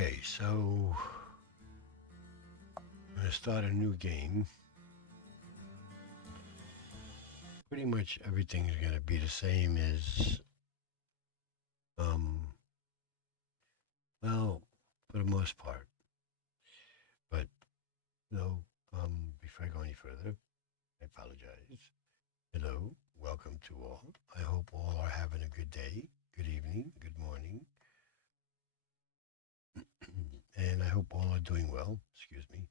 Okay, so I'm going to start a new game. Pretty much everything is going to be the same as, um, well, for the most part. But, no, before I go any further, I apologize. Hello, welcome to all. I hope all are having a good day, good evening, good morning, and I hope all are doing well. Excuse me.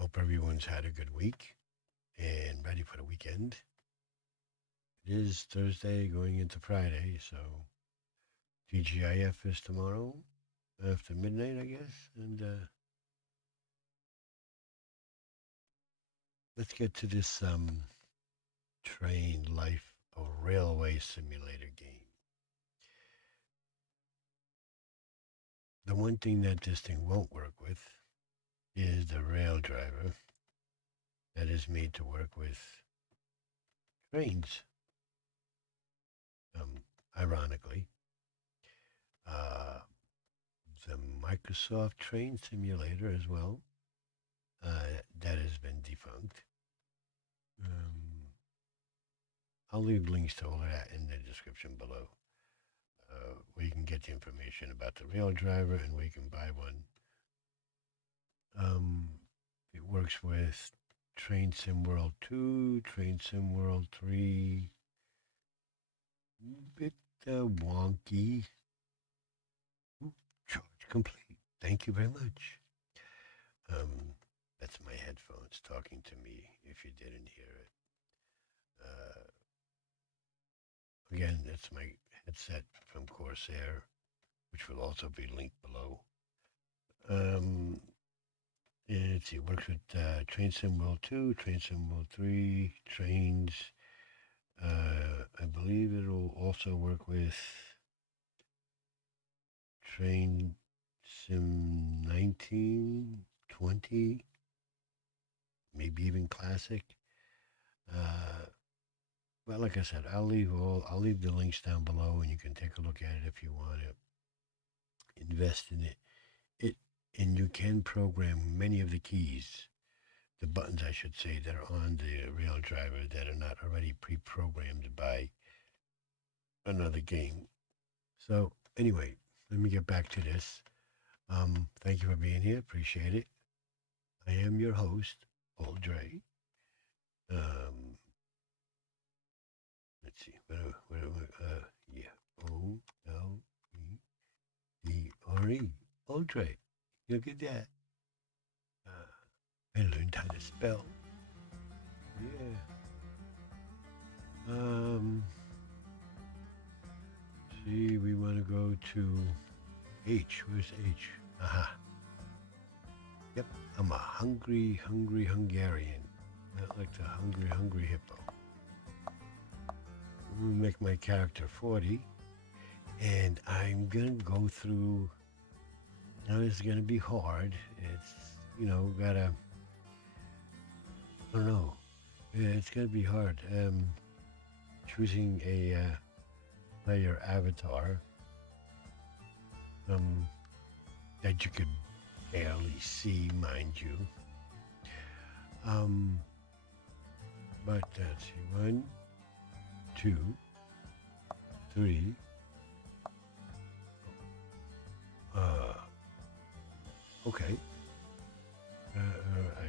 Hope everyone's had a good week and ready for the weekend. It is Thursday going into Friday, so TGIF is tomorrow after midnight, I guess. And let's get to this train life of railway simulator game. The one thing that this thing won't work with is the rail driver that is made to work with trains. Um, Ironically, uh, the Microsoft Train Simulator as well. That has been defunct. Um, I'll leave links to all of that in the description below, where you can get the information about the rail driver and where you can buy one. Um, it works with Train Sim World 2, Train Sim World 3. Bit wonky. Ooh, charge complete. Thank you very much. Um, that's my headphones talking to me. If you didn't hear it, again, that's my headset from Corsair, which will also be linked below. Um, it works with Train Sim World 2, Train Sim World 3, Trains. I believe it'll also work with Train Sim 19, 20, maybe even Classic. Uh, but like I said, I'll leave the links down below, and you can take a look at it if you want to invest in it. And you can program many of the keys, the buttons, I should say, that are on the rail driver that are not already pre-programmed by another game. So anyway, let me get back to this. Thank you for being here. Appreciate it. I am your host, Old Dre. Um, let's see. Yeah. Oldre. Old Dre. Look at that. I learned how to spell. Yeah. Um, see, we want to go to H. Where's H? Aha. Yep. I'm a hungry Hungarian. Not like the hungry hippo. I'm gonna make my character 40, and I'm gonna go through. Now this is gonna be hard. It's gotta. I don't know. Yeah, it's gonna be hard. Choosing a player avatar. That you could barely see, mind you. Um, but let's see. 1, 2, 3. Okay. All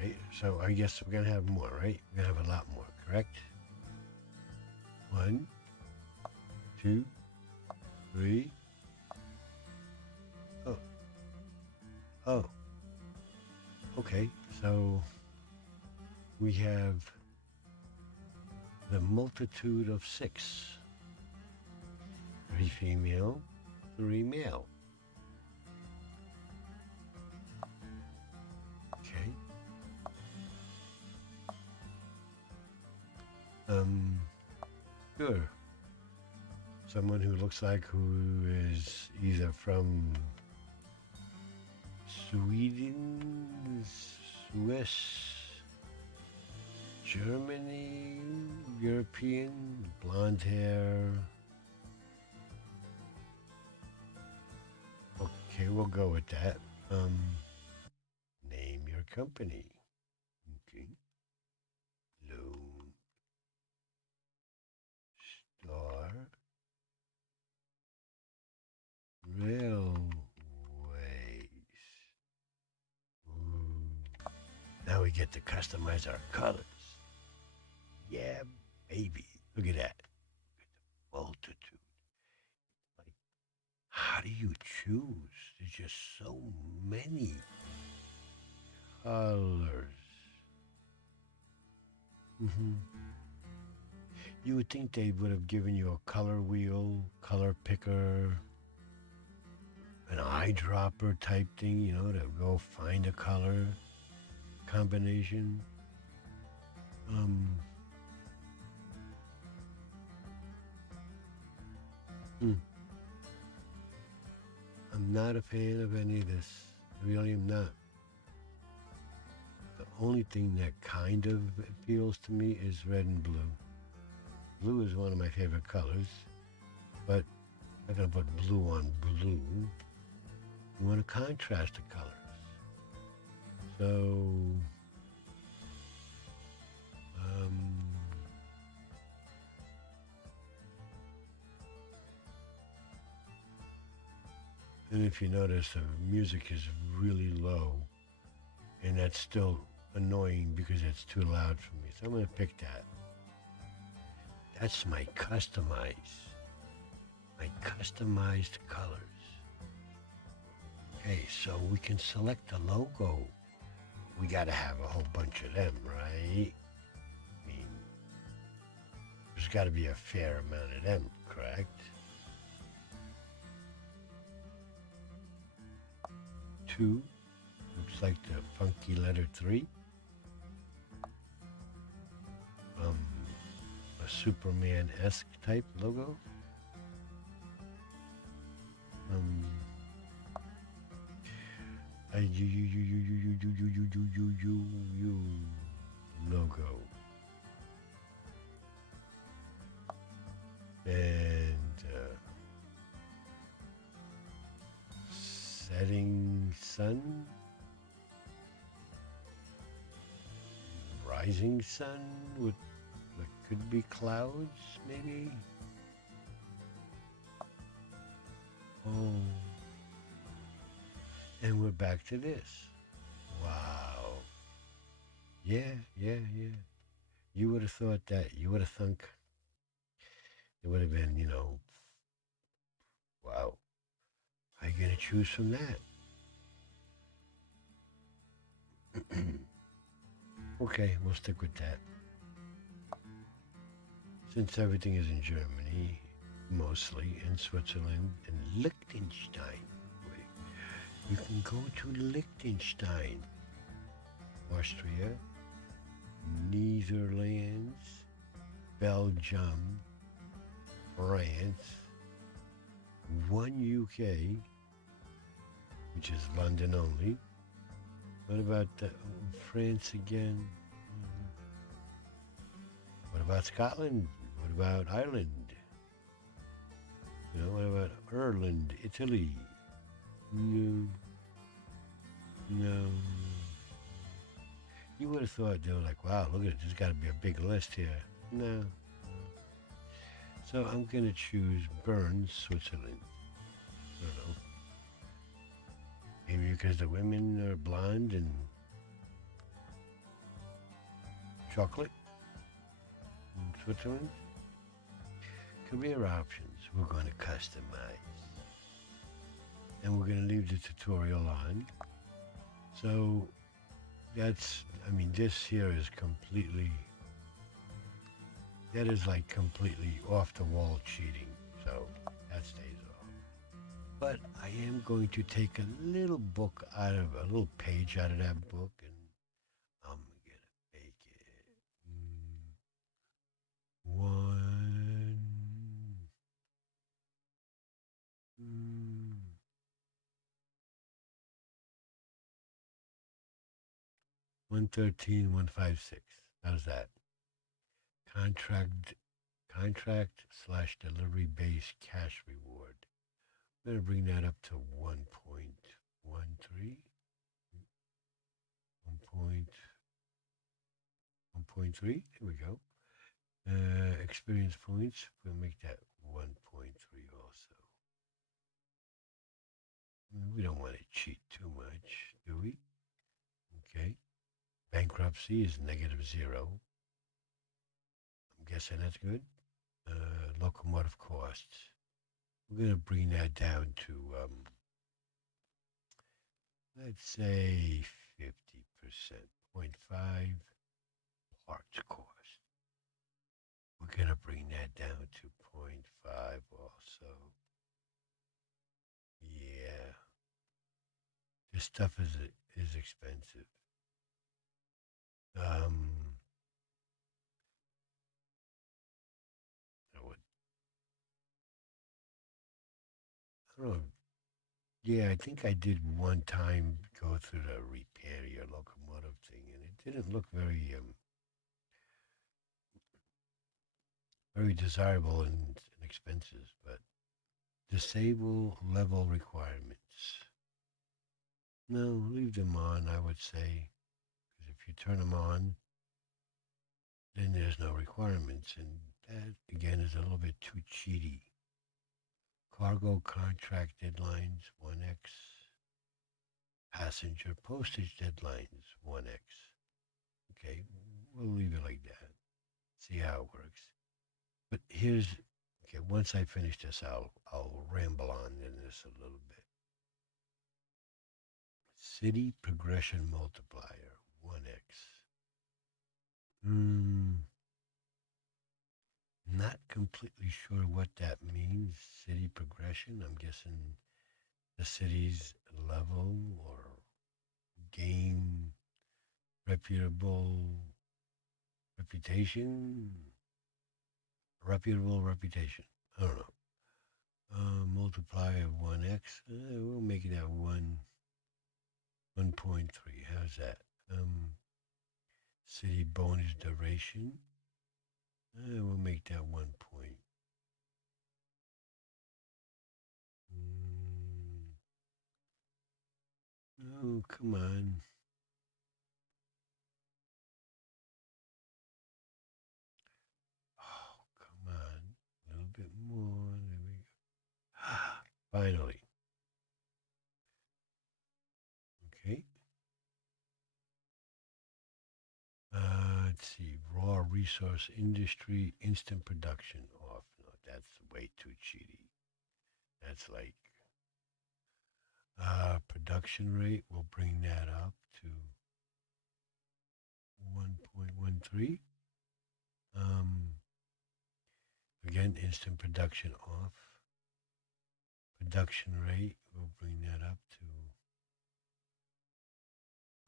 right. So I guess we're gonna have more, right? We're gonna have a lot more, correct? 1, 2, 3. Oh, oh. Okay. So we have the multitude of 6. 3 female, 3 male. Okay. Sure. Someone who looks like who is either from Sweden, Swiss, Germany, European, blonde hair. Okay, we'll go with that. Um, Name your company. Okay. Lone Star Railways. Ooh. Now we get to customize our colors. Yeah, baby. Look at that. Multitude. Like, how do you choose? There's just so many colors. hmm You would think they would have given you a color wheel, color picker, an eyedropper type thing, to go find a color combination. Um, hmm, I'm not a fan of any of this. I really am not. The only thing that kind of appeals to me is red and blue. Blue is one of my favorite colors, but I'm not gonna put blue on blue. You want to contrast the colors. So, um, and if you notice, the music is really low, and that's still annoying because it's too loud for me. So I'm gonna pick that. That's my customized colors. Okay, so we can select a logo. We gotta have a whole bunch of them, right? I mean, there's gotta be a fair amount of them, correct? Two, looks like the funky letter three. Um, a Superman-esque type logo. Um, a logo. And setting sun, rising sun with what could be clouds, maybe. Oh, and we're back to this. Wow. Yeah. You would have thought that. You would have thunk it would have been, wow. How are you gonna choose from that? Okay, we'll stick with that. Since everything is in Germany, mostly, and Switzerland, and Liechtenstein. Wait, you can go to Liechtenstein, Austria, Netherlands, Belgium, France, one UK, which is London only. What about France again? What about Scotland? What about Ireland? What about Ireland, Italy? No, no. You would have thought they were like, wow, look at it, there's got to be a big list here. No. So I'm going to choose Bern, Switzerland. I don't know. Maybe because the women are blonde and chocolate in Switzerland. Career options, we're going to customize. And we're going to leave the tutorial on. So this here is that is like completely off the wall cheating. So that stays off. But I am going to take a little page out of that book, and I'm going to make it one, 113, 156. How's that? Contract contract slash delivery based cash reward. I'm going to bring that up to 1.13. 1.3. There we go. Experience points. We'll make that 1.3 also. We don't want to cheat too much, do we? Okay. Bankruptcy is -0. I'm guessing that's good. Locomotive costs. We're going to bring that down to, let's say 50%, 0.5 parts cost. We're going to bring that down to zero point 0.5 also. Yeah. This stuff is expensive. I would, I don't know. Yeah, I think I did one time go through the repair your locomotive thing, and it didn't look very desirable and expensive. But disable level requirements. No, leave them on. I would say, because if you turn them on, then there's no requirements, and that again is a little bit too cheaty. Cargo contract deadlines 1x. Passenger postage deadlines 1x. Okay, we'll leave it like that. See how it works. But here's okay. Once I finish this, I'll ramble on in this a little bit. City progression multiplier 1x. Not completely sure what that means. City progression. I'm guessing the city's level or gain reputable reputation. Reputable reputation. I don't know. Multiply of 1x. We'll make that 1.3. How's that? City bonus duration. We'll make that 1 point. Oh, come on. Oh, come on. A little bit more. There we go. Finally. Okay. Let's see. Raw resource industry, instant production off. No, that's way too cheaty. That's like production rate. We'll bring that up to 1.13. Um, Again, instant production off. Production rate. We'll bring that up to.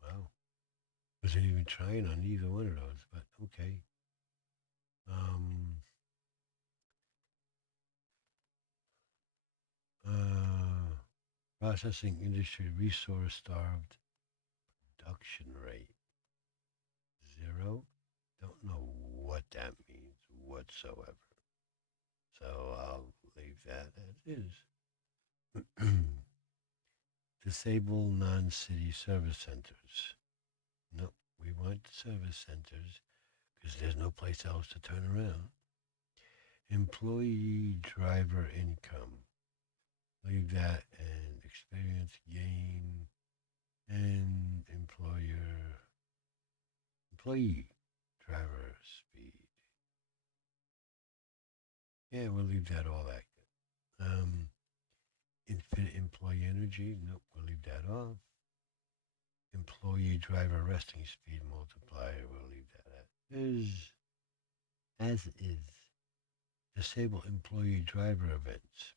Wow. Wasn't even trying on either one of those, but okay. Um, uh, Processing industry resource starved production rate 0. Don't know what that means whatsoever. So I'll leave that as is. Disable non-city service centers. Nope, we want service centers because there's no place else to turn around. Employee driver income. Leave that and experience gain and employee driver speed. Yeah, we'll leave that all that. Infinite employee energy. Nope, we'll leave that off. Employee driver resting speed multiplier. We'll leave that as is. Disable employee driver events.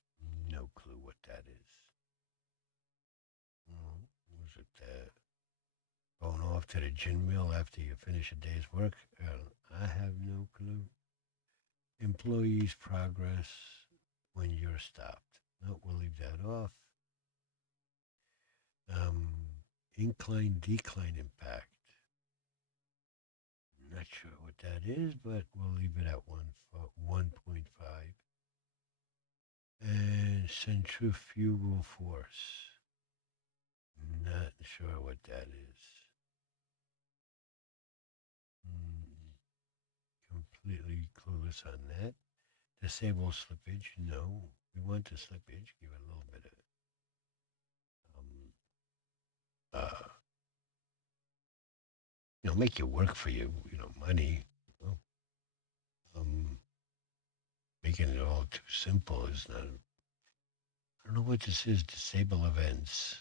No clue what that is. Was it going off to the gin mill after you finish a day's work? I have no clue. Employees' progress when you're stopped. No, we'll leave that off. Incline decline impact. Not sure what that is, but we'll leave it at 1.5. And centrifugal force. Not sure what that is. Mm, completely clueless on that. Disable slippage. No, we want the slippage. Give it a little bit of um, uh, make it work for you. Money. You know, um, making it all too simple is not. I don't know what this is. Disable events.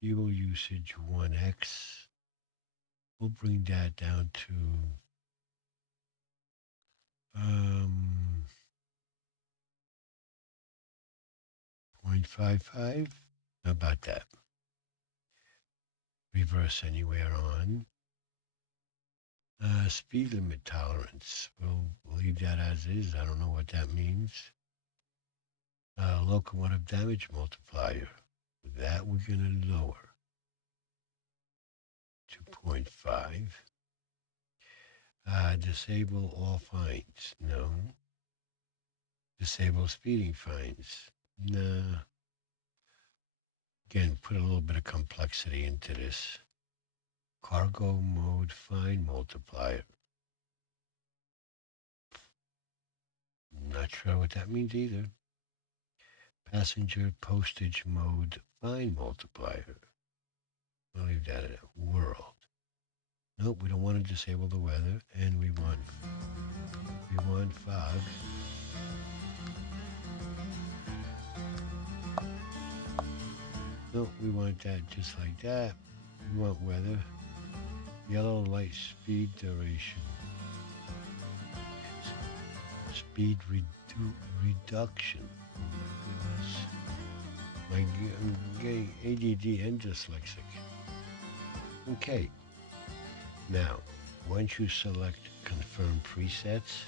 Fuel usage 1x. We'll bring that down to um 0.55. How about that? Reverse anywhere on. Speed limit tolerance. We'll leave that as is. I don't know what that means. Locomotive damage multiplier. That we're going to lower. 2.5. Disable all fines. No. Disable speeding fines. Nah. Again, put a little bit of complexity into this. Cargo mode fine multiplier. Not sure what that means either. Passenger postage mode fine multiplier. We'll leave that at world. Nope, we don't want to disable the weather, and we want fog. Nope, we want that just like that. We want weather. Yellow light speed duration. Speed reduction. Oh my goodness. I'm getting ADD and dyslexic. Okay. Now, once you select confirm presets,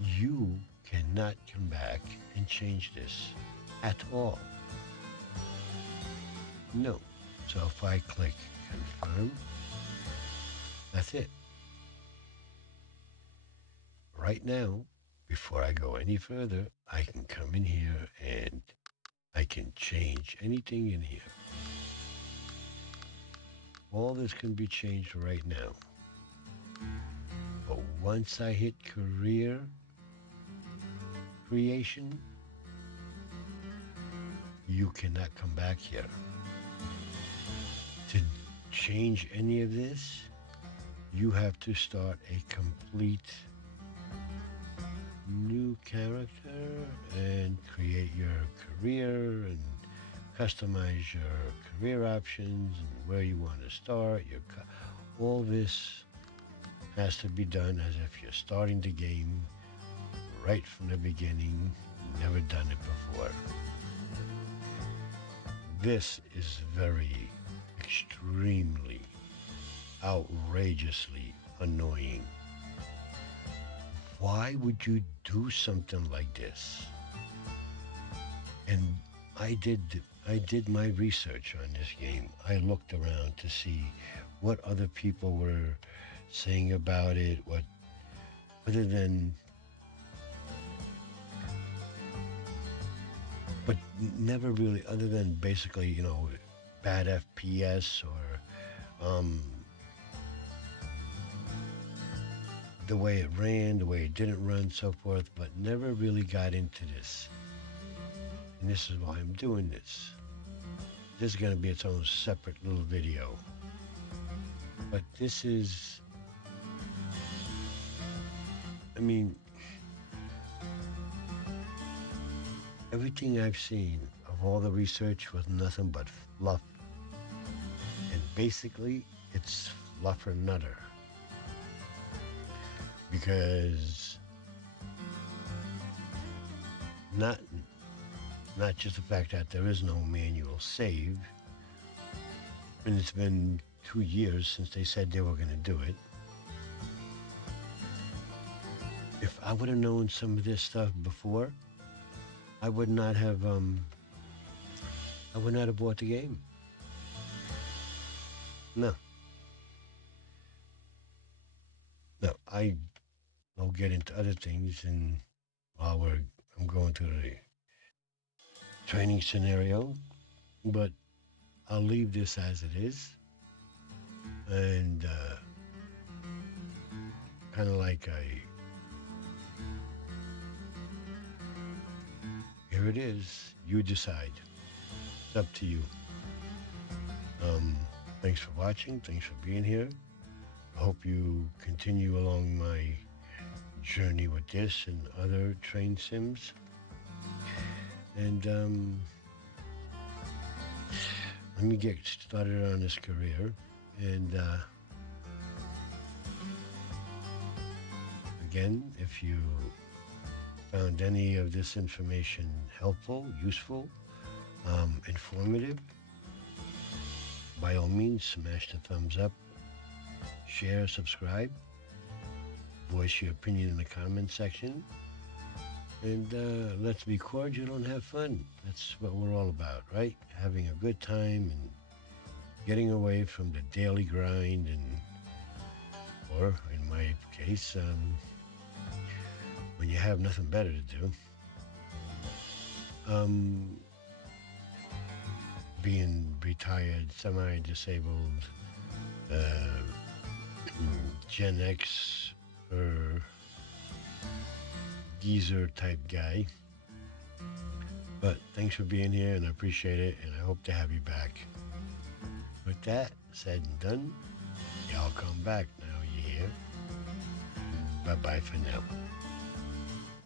you cannot come back and change this at all. No. So if I click confirm, that's it. Right now, before I go any further, I can come in here and I can change anything in here. All this can be changed right now. But once I hit career creation, you cannot come back here. To change any of this, you have to start a complete new character and create your career and customize your career options and where you want to start. All this has to be done as if you're starting the game right from the beginning, never done it before. This is very, extremely, outrageously annoying. Why would you do something like this? And I did my research on this game. I looked around to see what other people were saying about it, other than, but never really, other than basically, bad FPS or the way it ran, the way it didn't run, so forth, but never really got into this. And this is why I'm doing this. This is going to be its own separate little video. But this is, everything I've seen of all the research was nothing but fluff. And basically, it's fluffer nutter. Because not just the fact that there is no manual save, and it's been 2 years since they said they were going to do it. If I would have known some of this stuff before, I would not have bought the game. No. I'll get into other things, and while I'm going through the training scenario, but I'll leave this as it is. And kind of like here it is. You decide. It's up to you. Um, Thanks for watching. Thanks for being here. I hope you continue along my journey with this and other train sims. And let me get started on this career. And again, if you found any of this information helpful, useful, informative, by all means, smash the thumbs up, share, subscribe, voice your opinion in the comment section, and let's be cordial and have fun. That's what we're all about, right? Having a good time and getting away from the daily grind, and, or in my case, when you have nothing better to do. Being retired, semi-disabled, Gen X or geezer type guy. But thanks for being here, and I appreciate it, and I hope to have you back. With that said and done, y'all come back now, you hear? Bye-bye for now.